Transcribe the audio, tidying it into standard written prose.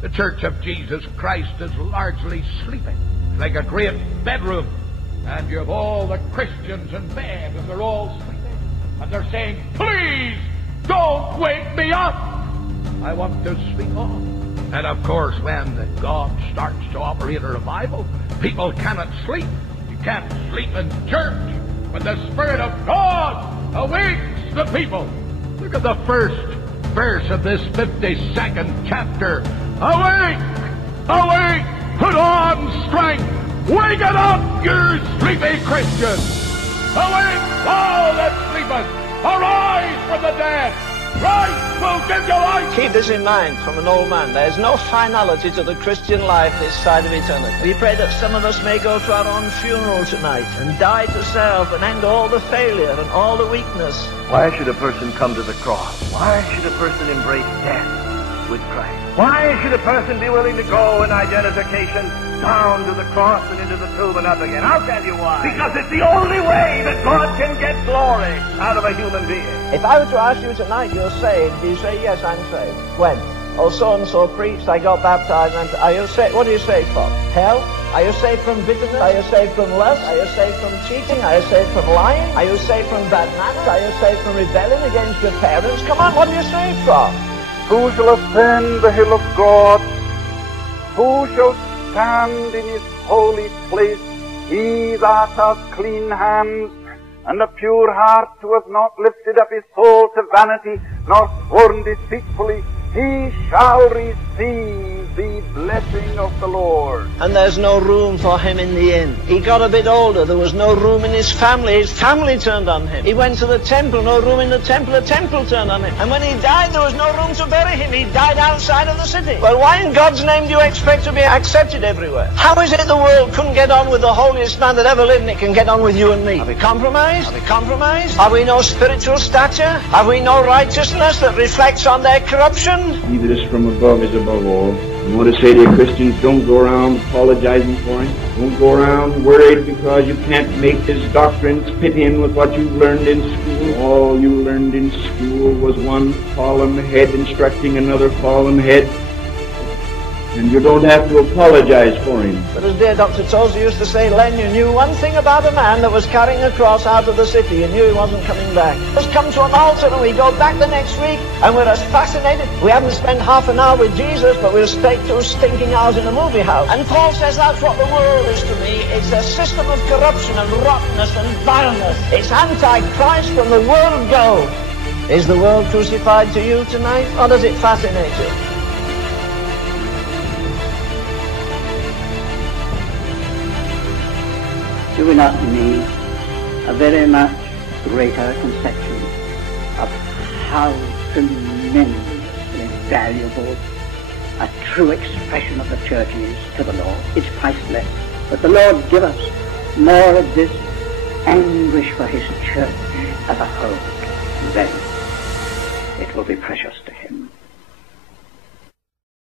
The Church of Jesus Christ is largely sleeping. It's like a great bedroom. And you have all the Christians in bed, and they're all sleeping. And they're saying, please, don't wake me up. I want to sleep on. And of course, when God starts to operate a revival, people cannot sleep. You can't sleep in church when the Spirit of God awakes the people. Look at the first verse of this 52nd chapter. Awake! Awake! Put on strength! Wake it up, you sleepy Christians! Awake, thou that sleepest! Arise from the dead! Christ will give you life! Keep this in mind from an old man. There is no finality to the Christian life this side of eternity. We pray that some of us may go to our own funeral tonight and die to self and end all the failure and all the weakness. Why should a person come to the cross? Why should a person embrace death with Christ? Why should a person be willing to go in identification down to the cross and into the tomb and up again? I'll tell you why. Because it's the only way that God can get glory out of a human being. If I were to ask you tonight, you're saved, do you say, yes, I'm saved? When? Oh, so-and-so preached, I got baptized, and are you saved? What are you saved from? Hell? Are you saved from bitterness? Are you saved from lust? Are you saved from cheating? Are you saved from lying? Are you saved from bad manners? Are you saved from rebelling against your parents? Come on, what are you saved from? Who shall ascend the hill of God? Who shall stand in his holy place? He that hath clean hands and a pure heart, who hath not lifted up his soul to vanity, nor sworn deceitfully, he shall receive the blessing of the Lord. And there's no room for him in the inn. He got a bit older, there was no room in his family. His family turned on him. He went to the temple, no room in the temple turned on him. And when he died, there was no room to bury him. He died outside of the city. Well, why in God's name do you expect to be accepted everywhere? How is it the world couldn't get on with the holiest man that ever lived, and it can get on with you and me? Have we compromised? Have we compromised? Have we no spiritual stature? Have we no righteousness that reflects on their corruption? He that is from above is above all. I want to say to you, Christians, don't go around apologizing for him. Don't go around worried because you can't make his doctrines fit in with what you've learned in school. All you learned in school was one fallen head instructing another fallen head. And you don't have to apologize for him. But as dear Dr. Tozer used to say, Len, you knew one thing about a man that was carrying a cross out of the city. You knew he wasn't coming back. Let's come to an altar and we go back the next week and we're as fascinated. We haven't spent half an hour with Jesus, but we'll stay 2 stinking hours in a movie house. And Paul says that's what the world is to me. It's a system of corruption and rottenness and vileness. It's anti-Christ from the world go. Is the world crucified to you tonight, or does it fascinate you? Do we not need a very much greater conception of how tremendously valuable a true expression of the church is to the Lord? It's priceless. But the Lord give us more of this anguish for his church as a whole. Then it will be precious to him.